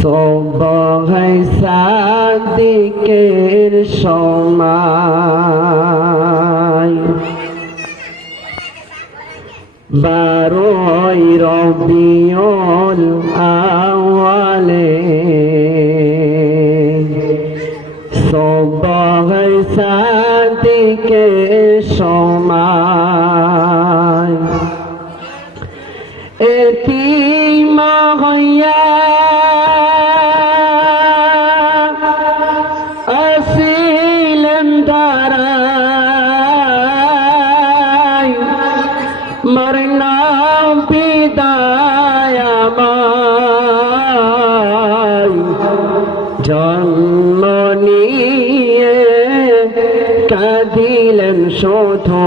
সবাই সাদিকের সময় 12 রবিউল আউয়ালে সবাই সাদিকের সময় এতিম হইয়া আসিলেন তারা মরনা বিদায় আমায় জন্ম নিয়ে কাঁদিলেন শুধু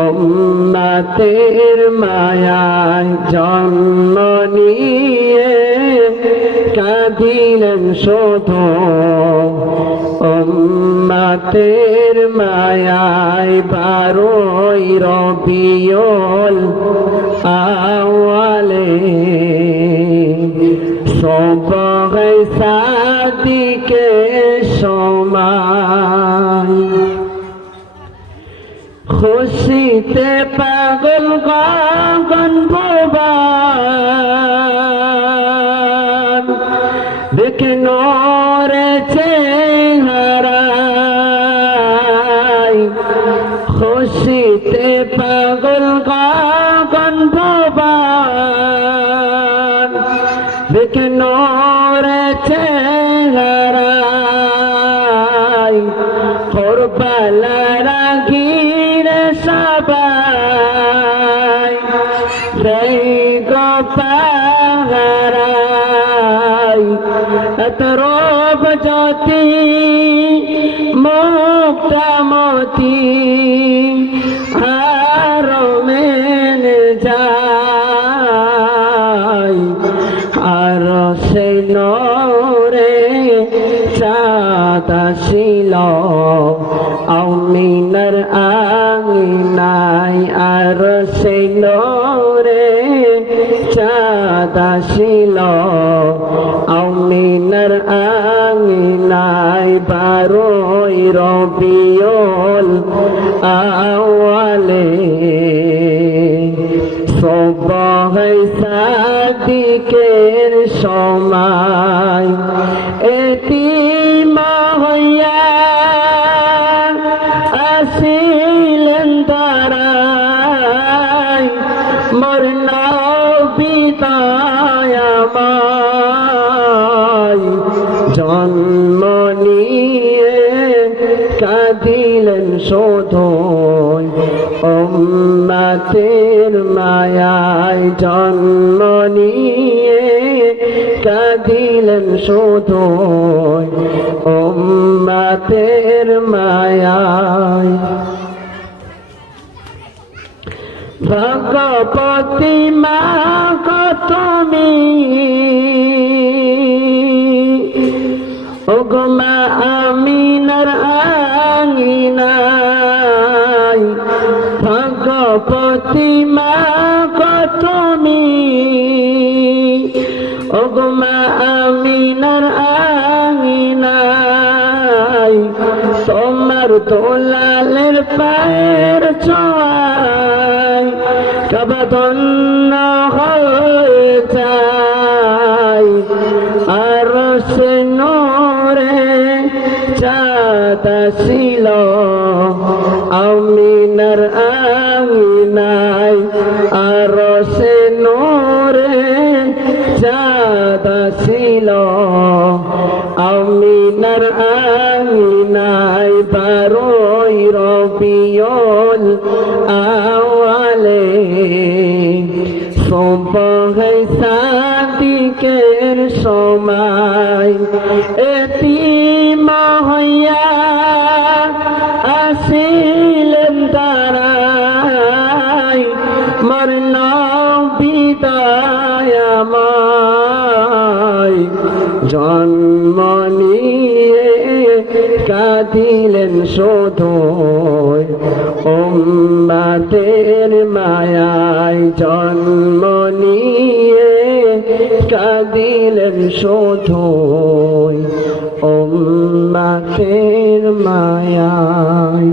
উম্মতের মায়ায় জন্ম নিয়ে কাঁদিলেন শুধু উম্মতের মায়ায় 12 রবিউল আউয়ালে সবাই সাদিকের সময় খুশিতে পাগল গগন ভুবন দেখে নূরে চেহারায় খুশিতে পাগল গগন ভুবন দেখে নূরে চেহারায় কারবালার ঘিরে সবাই গো পাহারায় তরব জ্যোতি মুক্তামতি আর মেনে যায় আর সে নূরে চাঁদ আসিল আমিনার আঙিনায় আর সে নূরে চাঁদ আসিল আমিনার আঙিনায় 12 রবিউল আউয়ালে সবাই সাদিকের সময় এতিম হইয়া আসিলেন তারা মরনা বিদায় আমায় জন্ম নিয়ে কাঁদিলেন শুধু উম্মতের মায়ায় জন্ম নিয়ে কাঁদিলেন শুধু উম্মতের মায়ায় ভগবতী মা তুমি ওগো মা আমিনার আঙিনায় ভগবতী মা তুমি ওগো মা আমিনার আঙিনায় তোমার দোলালের পায়ের ছোঁয়ায় কাবা ধন্য হয়ে যায় আর সে নূরে চাঁদ আসিল আমিনার আঙিনায় আর সে নূরে চাঁদ আসিল আমিনার আঙিনায় 12 রবিউল আউয়ালে সবাই সাদিকের সময় এতিম হইয়া আসিলেন তারা মরনা বিদায় আমায় জন্ম নিয়ে কাঁদিলেন শুধু উম্মতের মায়ায় জন্ম নিয়ে কাঁদিলেন শুধুই উম্মতের মায়ায়।